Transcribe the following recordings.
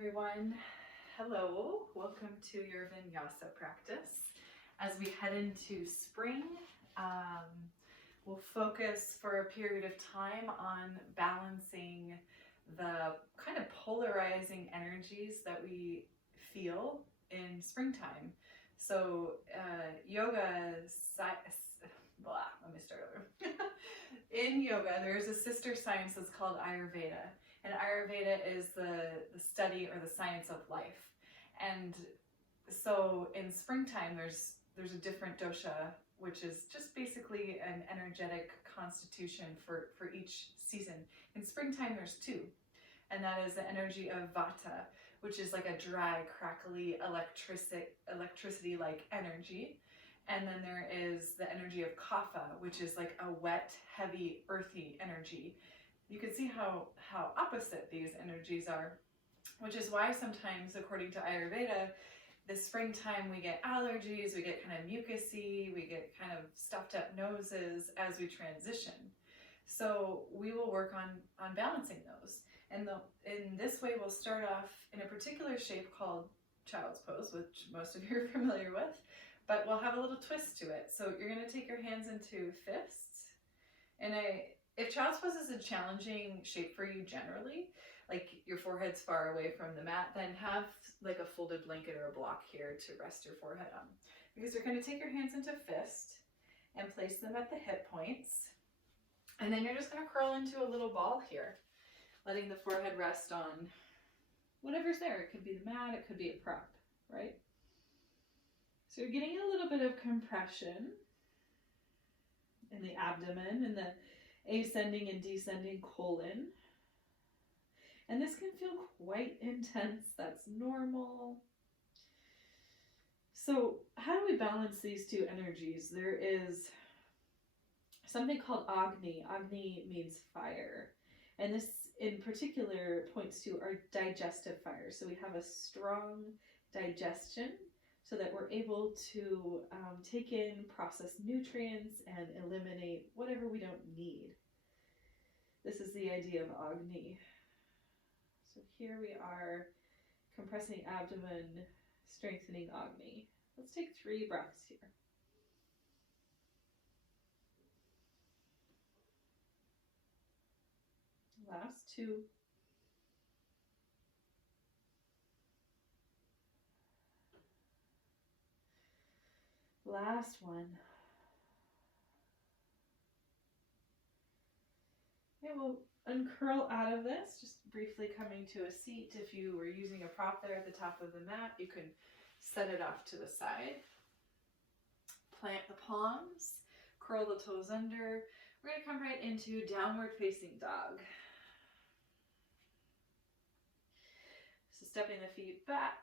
everyone. Hello, welcome to your Vinyasa practice. As we head into spring, we'll focus for a period of time on balancing the kind of polarizing energies that we feel in springtime. So let me start over. In yoga, there's a sister science that's called Ayurveda. And Ayurveda is the study or the science of life. And so in springtime, there's a different dosha, which is just basically an energetic constitution for each season. In springtime, there's two. And that is the energy of Vata, which is like a dry, crackly, electricity-like energy. And then there is the energy of Kapha, which is like a wet, heavy, earthy energy. You can see how opposite these energies are, which is why sometimes, according to Ayurveda, this springtime we get allergies, we get kind of mucusy, we get kind of stuffed up noses as we transition. So we will work on balancing those. And in this way, we'll start off in a particular shape called child's pose, which most of you are familiar with, but we'll have a little twist to it. So you're going to take your hands into fists. And if child's pose is a challenging shape for you generally, like your forehead's far away from the mat, then have like a folded blanket or a block here to rest your forehead on. Because you're going to take your hands into fist and place them at the hip points. And then you're just going to curl into a little ball here, letting the forehead rest on whatever's there. It could be the mat, it could be a prop, right? So you're getting a little bit of compression in the abdomen and the ascending and descending colon. And this can feel quite intense. That's normal. So how do we balance these two energies? There is something called Agni. Agni means fire. And this in particular points to our digestive fire. So we have a strong digestion so that we're able to take in, process nutrients, and eliminate whatever we don't need. This is the idea of Agni. So here we are compressing abdomen, strengthening Agni. Let's take 3 breaths here. Last 2. Last 1. Okay, we'll uncurl out of this, just briefly coming to a seat. If you were using a prop there at the top of the mat, you can set it off to the side. Plant the palms, curl the toes under. We're going to come right into downward facing dog. So stepping the feet back,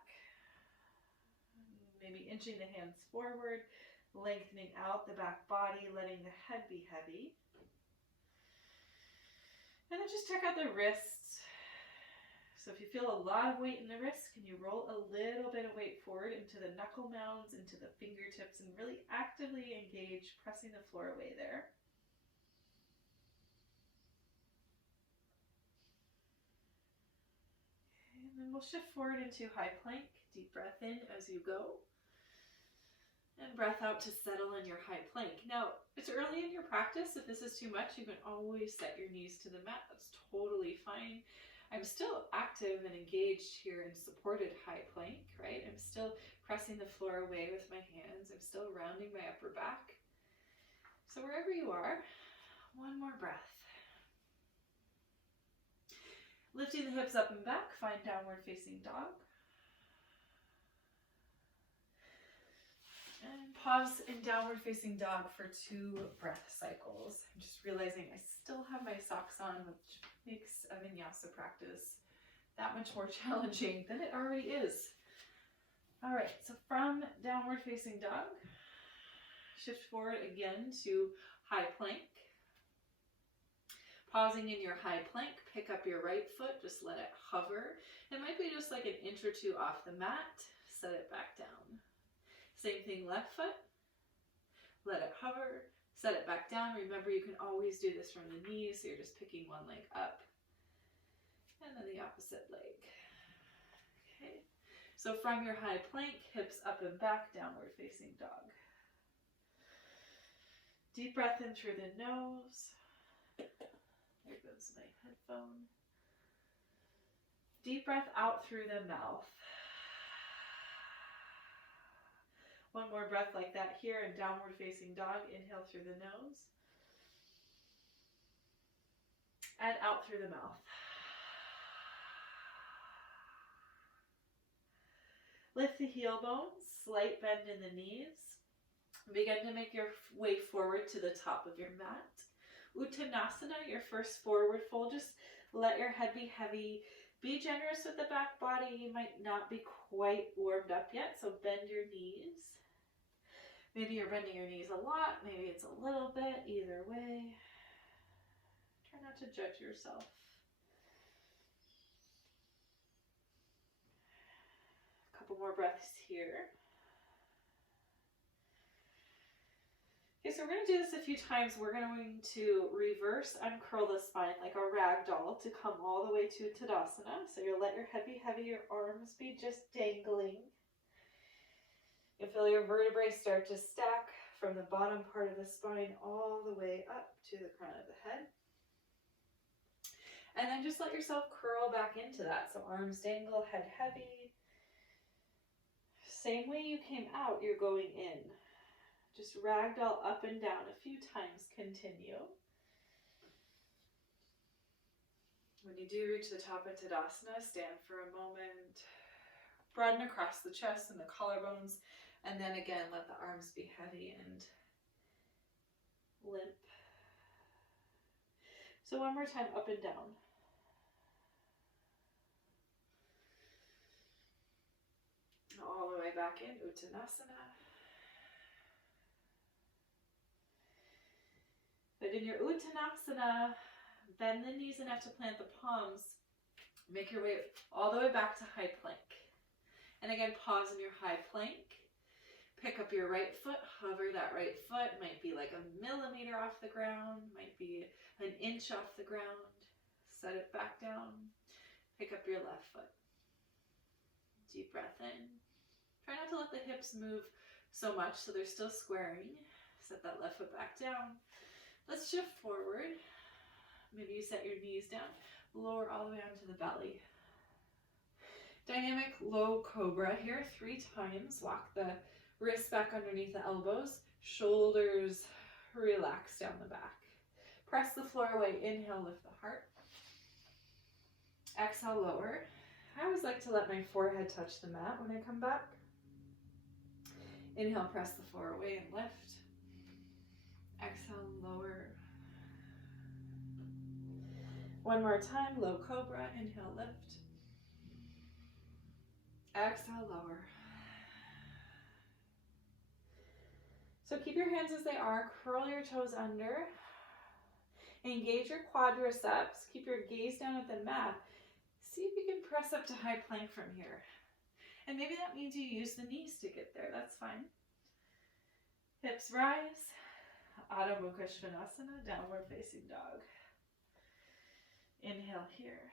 maybe inching the hands forward, lengthening out the back body, letting the head be heavy. And then just check out the wrists. So if you feel a lot of weight in the wrists, can you roll a little bit of weight forward into the knuckle mounds, into the fingertips, and really actively engage, pressing the floor away there. And then we'll shift forward into high plank. Deep breath in as you go. And breath out to settle in your high plank. Now, it's early in your practice. If this is too much, you can always set your knees to the mat. That's totally fine. I'm still active and engaged here in supported high plank, right? I'm still pressing the floor away with my hands. I'm still rounding my upper back. So wherever you are, 1 more breath. Lifting the hips up and back, find downward facing dog. And pause in downward facing dog for 2 breath cycles. I'm just realizing I still have my socks on, which makes a Vinyasa practice that much more challenging than it already is. All right, so from downward facing dog, shift forward again to high plank. Pausing in your high plank, pick up your right foot, just let it hover. It might be just like an inch or 2 off the mat, set it back down. Same thing, left foot, let it hover, set it back down. Remember, you can always do this from the knees, so you're just picking one leg up. And then the opposite leg. Okay, so from your high plank, hips up and back, downward facing dog. Deep breath in through the nose. There goes my headphone. Deep breath out through the mouth. One more breath like that here in downward facing dog. Inhale through the nose. And out through the mouth. Lift the heel bones, slight bend in the knees. Begin to make your way forward to the top of your mat. Uttanasana, your first forward fold. Just let your head be heavy. Be generous with the back body. You might not be quite warmed up yet, so bend your knees. Maybe you're bending your knees a lot, maybe it's a little bit, either way. Try not to judge yourself. A couple more breaths here. Okay, so we're going to do this a few times. We're going to reverse uncurl the spine like a rag doll to come all the way to Tadasana. So you'll let your head be heavy, your arms be just dangling. You'll feel your vertebrae start to stack from the bottom part of the spine all the way up to the crown of the head. And then just let yourself curl back into that. So arms dangle, head heavy. Same way you came out, you're going in. Just ragdoll up and down a few times. Continue. When you do reach the top of Tadasana, stand for a moment. Broaden across the chest and the collarbones. And then again, let the arms be heavy and limp. So one more time, up and down. All the way back in, Uttanasana. But in your Uttanasana, bend the knees enough to plant the palms. Make your way all the way back to high plank. And again, pause in your high plank. Pick up your right foot, hover that right foot. Might be like a millimeter off the ground, might be an inch off the ground. Set it back down. Pick up your left foot. Deep breath in. Try not to let the hips move so much so they're still squaring. Set that left foot back down. Let's shift forward. Maybe you set your knees down. Lower all the way onto the belly. Dynamic low cobra here 3 times. Walk the wrists back underneath the elbows. Shoulders relax down the back. Press the floor away. Inhale, lift the heart. Exhale, lower. I always like to let my forehead touch the mat when I come back. Inhale, press the floor away and lift. Exhale, lower. One more time, low cobra. Inhale, lift. Exhale, lower. So keep your hands as they are. Curl your toes under. Engage your quadriceps. Keep your gaze down at the mat. See if you can press up to high plank from here. And maybe that means you use the knees to get there. That's fine. Hips rise. Adho Mukha Svanasana, downward facing dog. Inhale here.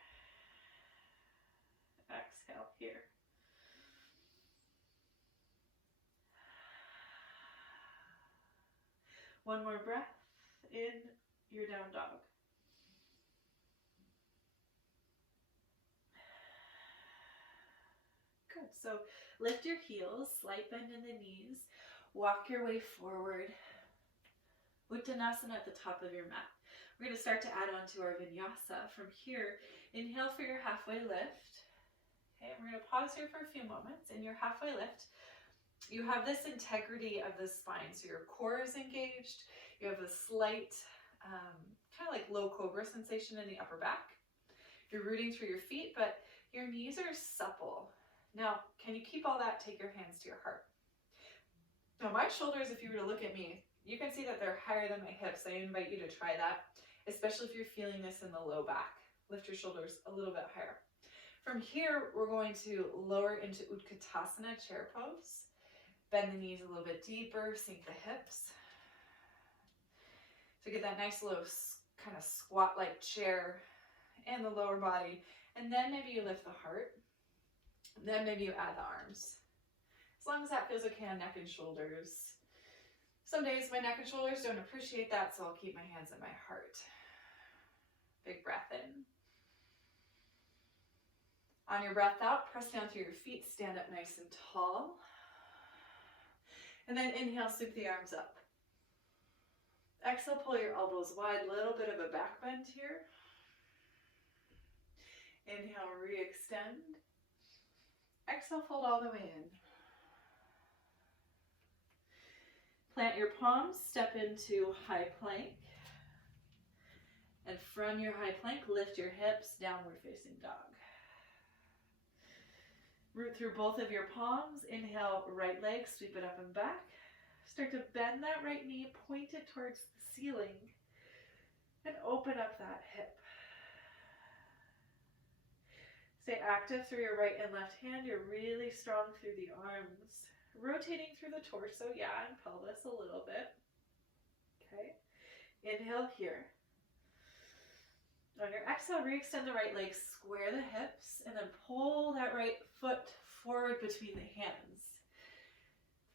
Exhale here. One more breath in your down dog. Good. So lift your heels, slight bend in the knees. Walk your way forward. Uttanasana at the top of your mat. We're going to start to add on to our Vinyasa. From here, inhale for your halfway lift. Okay, we're going to pause here for a few moments. In your halfway lift, you have this integrity of the spine. So your core is engaged. You have a slight, kind of like low cobra sensation in the upper back. You're rooting through your feet, but your knees are supple. Now, can you keep all that? Take your hands to your heart. Now, my shoulders, if you were to look at me, you can see that they're higher than my hips. I invite you to try that, especially if you're feeling this in the low back. Lift your shoulders a little bit higher. From here, we're going to lower into Utkatasana, chair pose. Bend the knees a little bit deeper, sink the hips. So get that nice little kind of squat-like chair and the lower body. And then maybe you lift the heart. Then maybe you add the arms. As long as that feels okay on neck and shoulders. Some days my neck and shoulders don't appreciate that, so I'll keep my hands at my heart. Big breath in. On your breath out, press down through your feet, stand up nice and tall. And then inhale, sweep the arms up. Exhale, pull your elbows wide, little bit of a back bend here. Inhale, re-extend. Exhale, fold all the way in. Plant your palms, step into high plank. And from your high plank, lift your hips, downward facing dog. Root through both of your palms. Inhale, right leg, sweep it up and back. Start to bend that right knee, point it towards the ceiling, and open up that hip. Stay active through your right and left hand. You're really strong through the arms. Rotating through the torso, yeah, and pelvis a little bit. Okay. Inhale here. On your exhale, re-extend the right leg, square the hips, and then pull that right foot forward between the hands.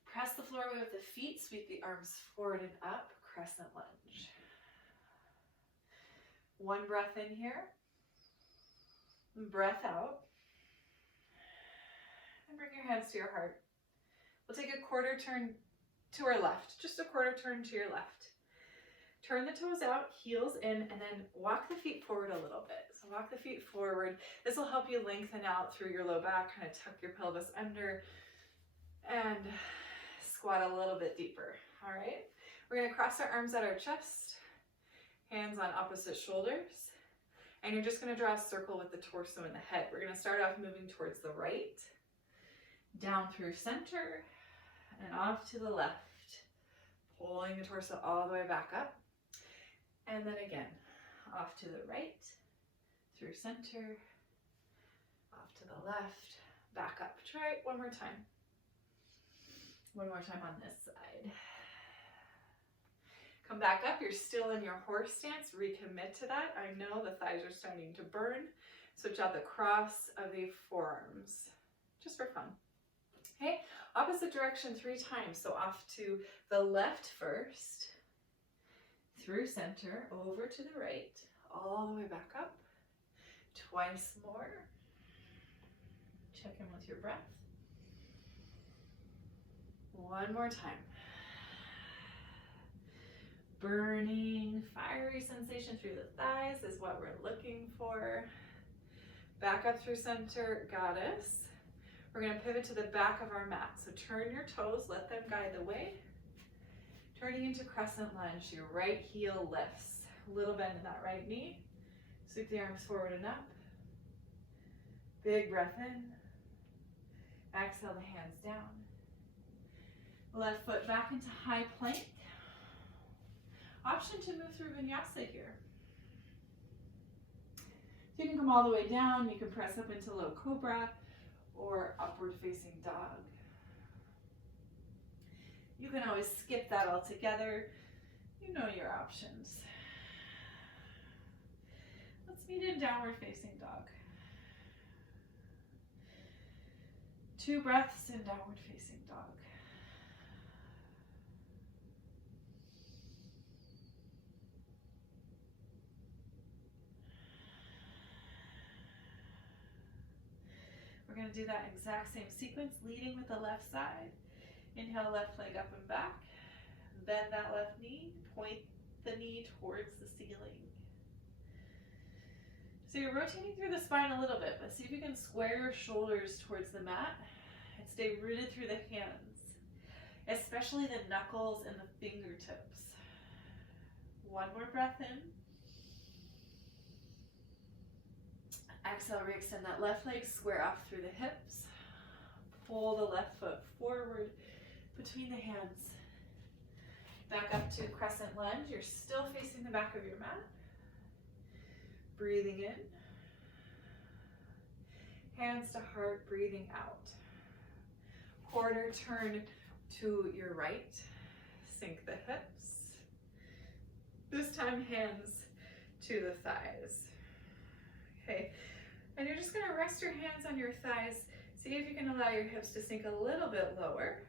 Press the floor with the feet, sweep the arms forward and up, crescent lunge. One breath in here. Breath out. And bring your hands to your heart. We'll take a quarter turn to our left, just a quarter turn to your left. Turn the toes out, heels in, and then walk the feet forward a little bit. So walk the feet forward. This will help you lengthen out through your low back, kind of tuck your pelvis under, and squat a little bit deeper. All right. We're going to cross our arms at our chest, hands on opposite shoulders, and you're just going to draw a circle with the torso and the head. We're going to start off moving towards the right, down through center, and off to the left, pulling the torso all the way back up. And then again, off to the right, through center, off to the left, back up. Try it one more time. One more time on this side. Come back up. You're still in your horse stance. Recommit to that. I know the thighs are starting to burn. Switch out the cross of the forearms, just for fun. Okay, opposite direction 3 times. So off to the left first, through center, over to the right, all the way back up. Twice more. Check in with your breath. One more time. Burning, fiery sensation through the thighs is what we're looking for. Back up through center, goddess. We're going to pivot to the back of our mat. So turn your toes, let them guide the way. Turning into crescent lunge, your right heel lifts. A little bend in that right knee. Sweep the arms forward and up. Big breath in. Exhale the hands down. Left foot back into high plank. Option to move through Vinyasa here. So you can come all the way down. You can press up into Low Cobra or upward facing dog. You can always skip that altogether. You know your options. Let's meet in downward facing dog. 2 breaths in downward facing dog. We're going to do that exact same sequence, leading with the left side. Inhale, left leg up and back. Bend that left knee. Point the knee towards the ceiling. So you're rotating through the spine a little bit, but see if you can square your shoulders towards the mat and stay rooted through the hands, especially the knuckles and the fingertips. One more breath in. Exhale, re-extend that left leg, square off through the hips. Pull the left foot forward between the hands. Back up to crescent lunge. You're still facing the back of your mat. Breathing in. Hands to heart, breathing out. Quarter turn to your right. Sink the hips. This time, hands to the thighs. Okay, and you're just going to rest your hands on your thighs. See if you can allow your hips to sink a little bit lower.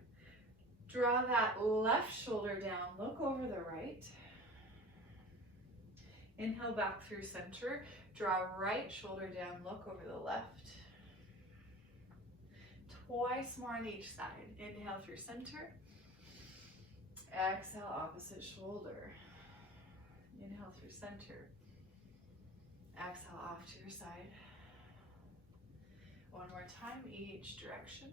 Draw that left shoulder down, look over the right. Inhale back through center. Draw right shoulder down, look over the left. Twice more on each side. Inhale through center. Exhale, opposite shoulder. Inhale through center. Exhale off to your side. One more time, each direction.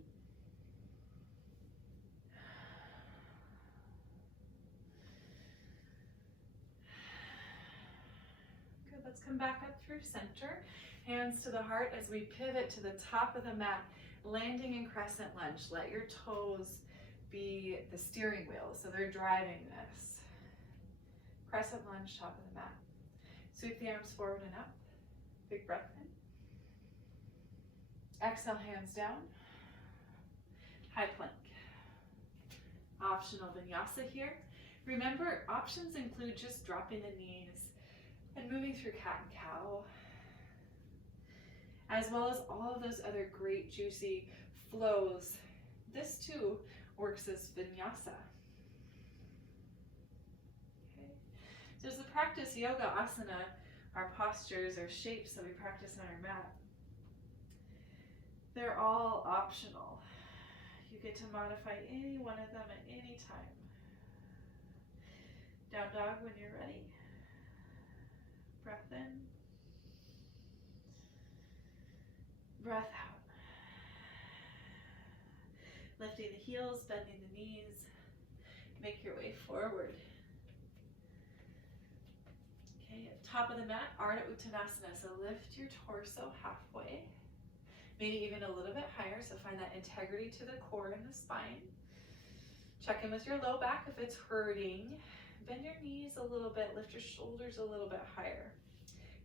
Good, let's come back up through center. Hands to the heart as we pivot to the top of the mat, landing in crescent lunge. Let your toes be the steering wheel, so they're driving this. Crescent lunge, top of the mat. Sweep the arms forward and up. Big breath in. Exhale, hands down. High plank. Optional vinyasa here. Remember, options include just dropping the knees and moving through cat and cow, as well as all of those other great juicy flows. This too works as vinyasa. Okay. So as we practice yoga asana, our postures, our shapes that we practice on our mat, they're all optional. You get to modify any one of them at any time. Down dog when you're ready. Breath in. Breath out. Lifting the heels, bending the knees. Make your way forward. Okay, at top of the mat, Ardha Uttanasana. So lift your torso halfway. Maybe even a little bit higher, so find that integrity to the core and the spine. Check in with your low back if it's hurting. Bend your knees a little bit, lift your shoulders a little bit higher.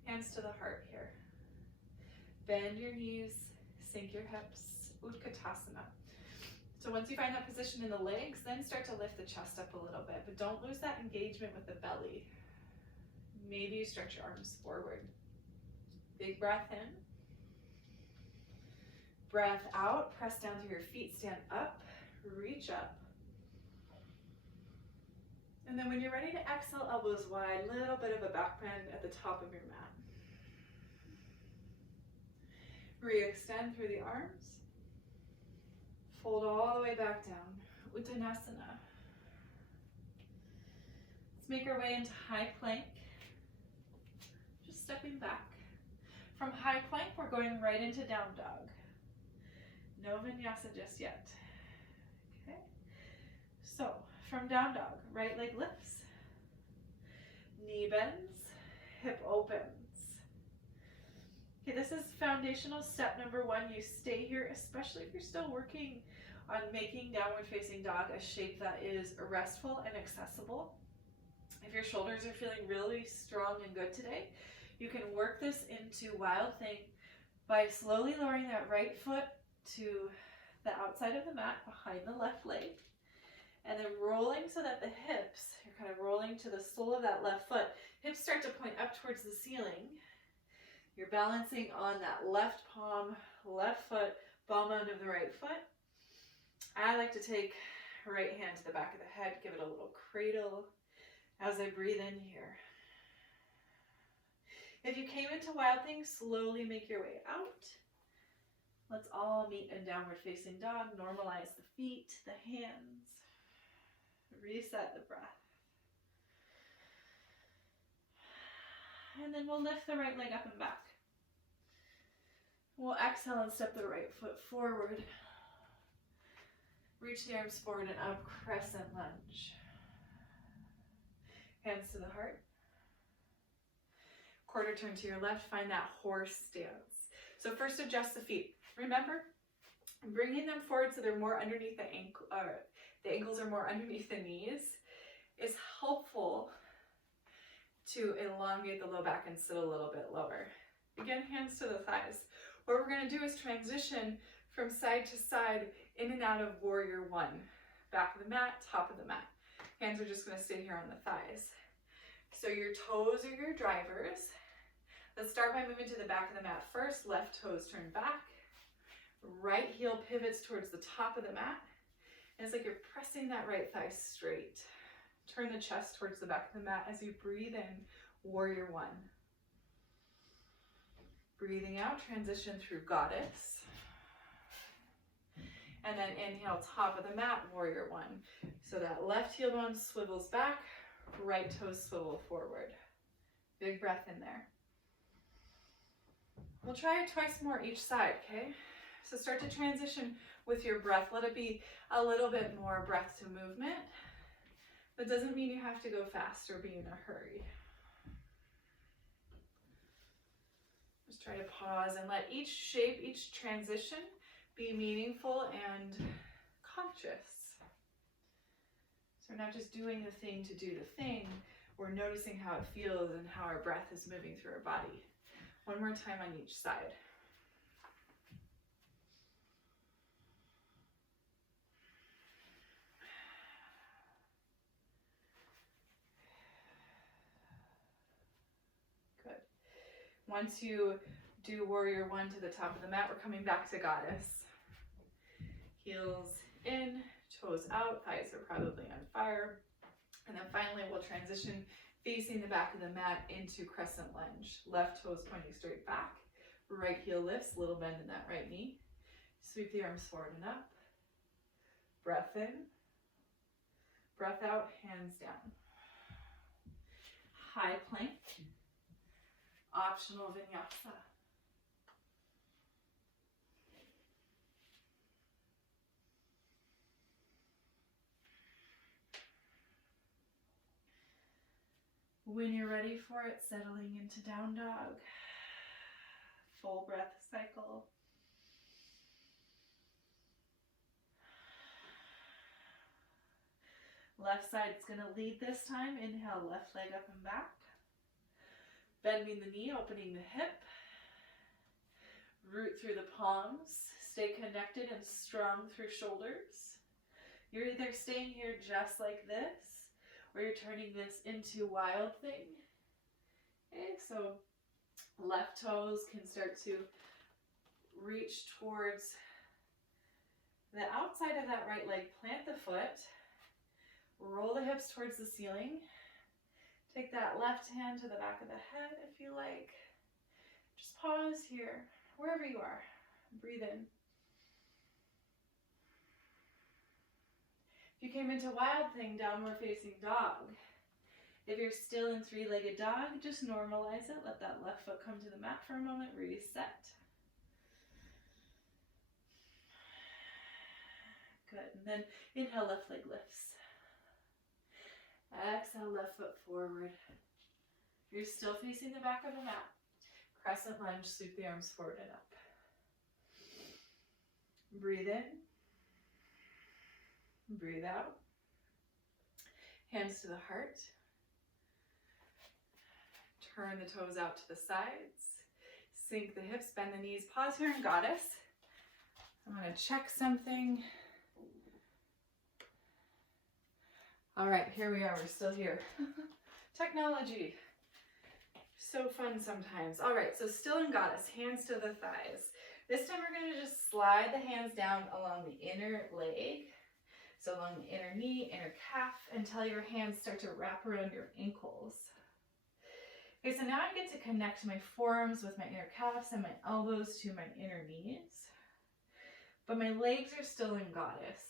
Hands to the heart here. Bend your knees, sink your hips, Utkatasana. So once you find that position in the legs, then start to lift the chest up a little bit, but don't lose that engagement with the belly. Maybe you stretch your arms forward. Big breath in. Breath out, press down through your feet, stand up, reach up. And then when you're ready to exhale, elbows wide, little bit of a back bend at the top of your mat. Re-extend through the arms. Fold all the way back down, Uttanasana. Let's make our way into high plank. Just stepping back. From high plank, we're going right into down dog. No vinyasa just yet. Okay. So from down dog, right leg lifts, knee bends, hip opens. Okay, this is foundational step number one. You stay here, especially if you're still working on making downward facing dog a shape that is restful and accessible. If your shoulders are feeling really strong and good today, you can work this into wild thing by slowly lowering that right foot to the outside of the mat behind the left leg, and then rolling so that the hips, you're kind of rolling to the sole of that left foot. Hips start to point up towards the ceiling. You're balancing on that left palm, left foot, palm end of the right foot. I like to take right hand to the back of the head, give it a little cradle as I breathe in here. If you came into wild thing, slowly make your way out. Let's all meet in downward facing dog. Normalize the feet, the hands. Reset the breath. And then we'll lift the right leg up and back. We'll exhale and step the right foot forward. Reach the arms forward and up, crescent lunge. Hands to the heart. Quarter turn to your left, find that horse stance. So first adjust the feet. Remember, bringing them forward so they're more underneath the ankle, the ankles are more underneath the knees, is helpful to elongate the low back and sit a little bit lower. Again, hands to the thighs. What we're going to do is transition from side to side in and out of warrior one. Back of the mat, top of the mat. Hands are just going to stay here on the thighs. So your toes are your drivers. Let's start by moving to the back of the mat first. Left toes turn back. Right heel pivots towards the top of the mat. And it's like you're pressing that right thigh straight. Turn the chest towards the back of the mat as you breathe in, warrior one. Breathing out, transition through goddess. And then inhale, top of the mat, warrior one. So that left heel bone swivels back, right toes swivel forward. Big breath in there. We'll try it twice more each side, okay? So start to transition with your breath. Let it be a little bit more breath to movement. That doesn't mean you have to go fast or be in a hurry. Just try to pause and let each shape, each transition be meaningful and conscious. So we're not just doing the thing to do the thing, we're noticing how it feels and how our breath is moving through our body. One more time on each side. Good. Once you do warrior one to the top of the mat, we're coming back to goddess. Heels in, toes out, thighs are probably on fire. And then finally we'll transition facing the back of the mat into crescent lunge. Left toes pointing straight back. Right heel lifts, little bend in that right knee. Sweep the arms forward and up. Breath in. Breath out, hands down. High plank. Optional vinyasa. When you're ready for it, settling into down dog. Full breath cycle. Left side's gonna lead this time. Inhale, left leg up and back. Bending the knee, opening the hip. Root through the palms. Stay connected and strong through shoulders. You're either staying here just like this, or you're turning this into wild thing. Okay, so left toes can start to reach towards the outside of that right leg. Plant the foot. Roll the hips towards the ceiling. Take that left hand to the back of the head if you like. Just pause here, wherever you are. Breathe in. If you came into wild thing, downward facing dog. If you're still in three-legged dog, just normalize it. Let that left foot come to the mat for a moment. Reset. Good. And then inhale, left leg lifts. Exhale, left foot forward. You're still facing the back of the mat. Crescent lunge, sweep the arms forward and up. Breathe in. Breathe out. Hands to the heart. Turn the toes out to the sides. Sink the hips, bend the knees. Pause here in goddess. I'm going to check something. All right, here we are. We're still here. Technology. So fun sometimes. All right, so still in goddess. Hands to the thighs. This time we're going to just slide the hands down along the inner leg. So along the inner knee, inner calf, until your hands start to wrap around your ankles. Okay, so now I get to connect my forearms with my inner calves and my elbows to my inner knees. But my legs are still in goddess.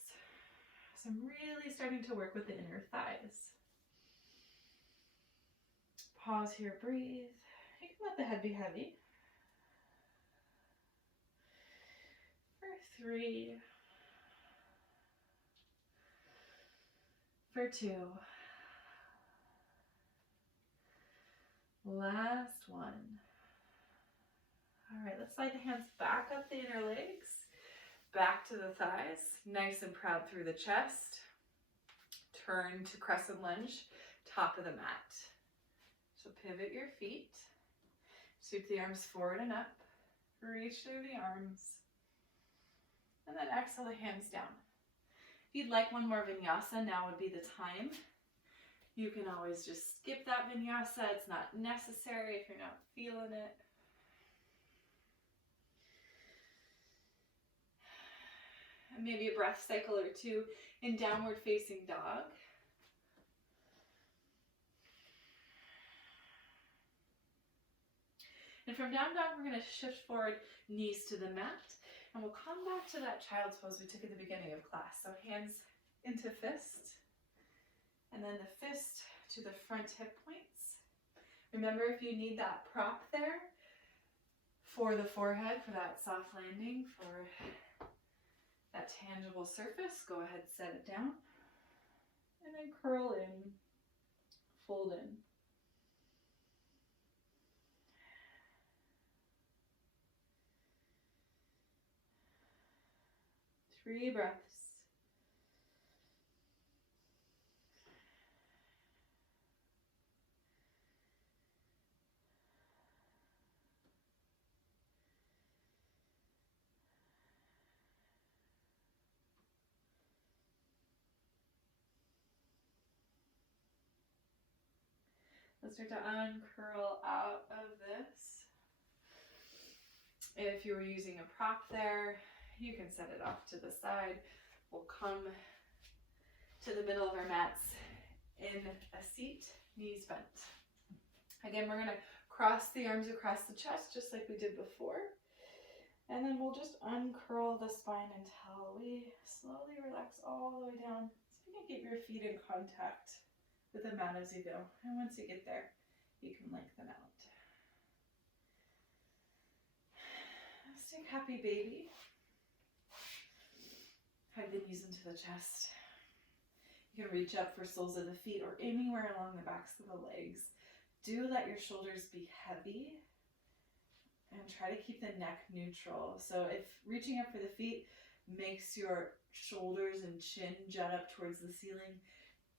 So I'm really starting to work with the inner thighs. Pause here, breathe. You can let the head be heavy. For 3. For 2. Last one. All right, let's slide the hands back up the inner legs, back to the thighs, nice and proud through the chest. Turn to crescent lunge, top of the mat. So pivot your feet, sweep the arms forward and up, reach through the arms, and then exhale the hands down. If you'd like one more vinyasa, now would be the time. You can always just skip that vinyasa. It's not necessary if you're not feeling it. maybe a breath cycle or two in downward facing dog. And from down dog, we're going to shift forward, knees to the mat. And we'll come back to that child's pose we took at the beginning of class. So hands into fist. And then the fist to the front hip points. Remember, if you need that prop there for the forehead, for that soft landing, for that tangible surface, go ahead, set it down. And then curl in, fold in. Three breaths. Let's start to uncurl out of this. If you were using a prop there, you can set it off to the side. We'll come to the middle of our mats in a seat, knees bent. Again, we're going to cross the arms across the chest just like we did before. And then we'll just uncurl the spine until we slowly relax all the way down. So you can get your feet in contact with the mat as you go. And once you get there, you can lengthen out. Let's take happy baby. Hug the knees into the chest. You can reach up for soles of the feet or anywhere along the backs of the legs. Do let your shoulders be heavy and try to keep the neck neutral. So if reaching up for the feet makes your shoulders and chin jut up towards the ceiling,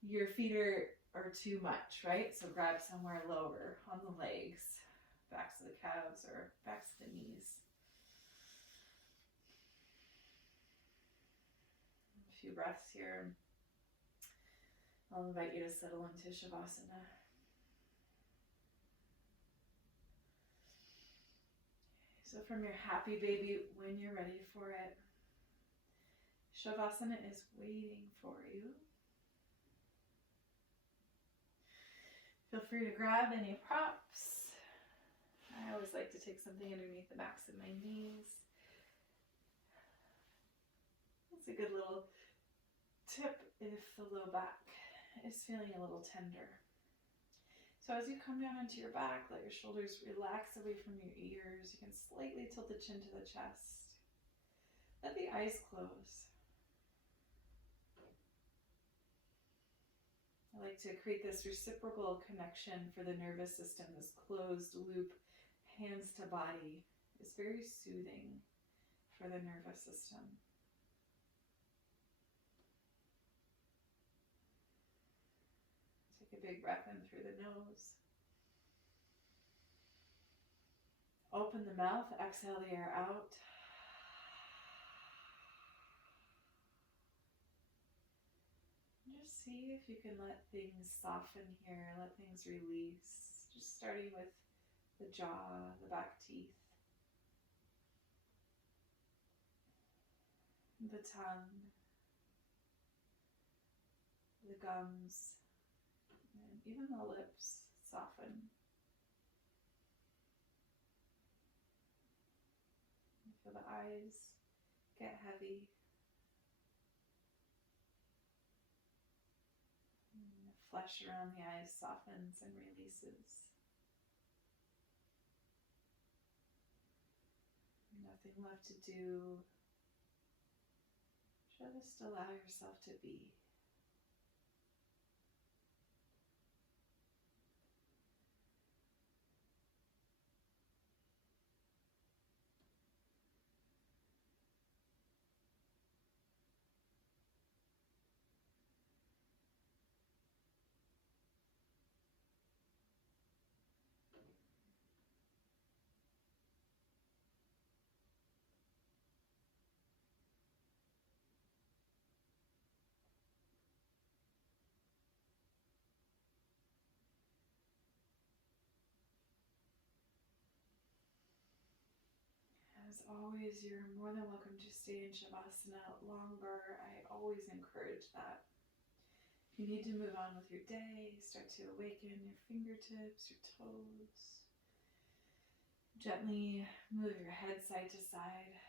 your feet are too much, right? So grab somewhere lower on the legs, backs of the calves or backs of the knees. A few breaths here. I'll invite you to settle into Shavasana. So from your happy baby, when you're ready for it, Shavasana is waiting for you. Feel free to grab any props. I always like to take something underneath the backs of my knees. That's a good little tip if the low back is feeling a little tender. So as you come down into your back, let your shoulders relax away from your ears. You can slightly tilt the chin to the chest. Let the eyes close. I like to create this reciprocal connection for the nervous system. This closed loop, hands to body, is very soothing for the nervous system. Take a big breath in through the nose. Open the mouth, exhale the air out. Just see if you can let things soften here, let things release. Just starting with the jaw, the back teeth, the tongue, the gums, and even the lips soften. You feel the eyes get heavy. And the flesh around the eyes softens and releases. Nothing left to do. Just allow yourself to be. As always, you're more than welcome to stay in Shavasana longer. I always encourage that. If you need to move on with your day, start to awaken your fingertips, your toes. Gently move your head side to side.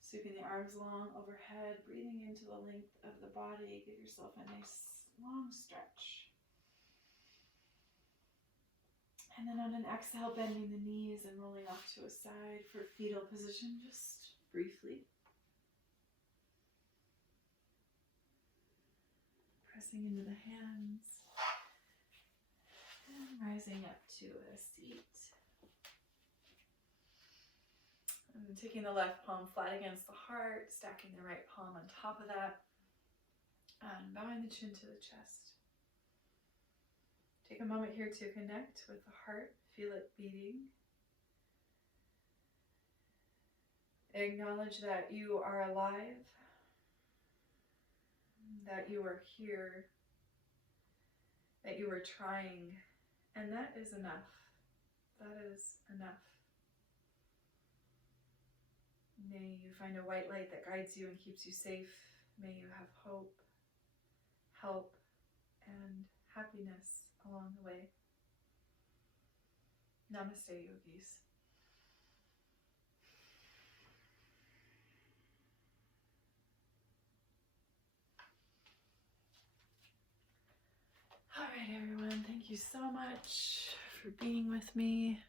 Sweeping the arms long overhead, breathing into the length of the body. Give yourself a nice long stretch. And then on an exhale, bending the knees and rolling off to a side for fetal position, just briefly. Pressing into the hands. And rising up to a seat. And taking the left palm flat against the heart, stacking the right palm on top of that. And bowing the chin to the chest. Take a moment here to connect with the heart, feel it beating. Acknowledge that you are alive, that you are here, that you are trying, and that is enough. That is enough. May you find a white light that guides you and keeps you safe. May you have hope, help, and happiness along the way. Namaste, yogis. All right, everyone, thank you so much for being with me.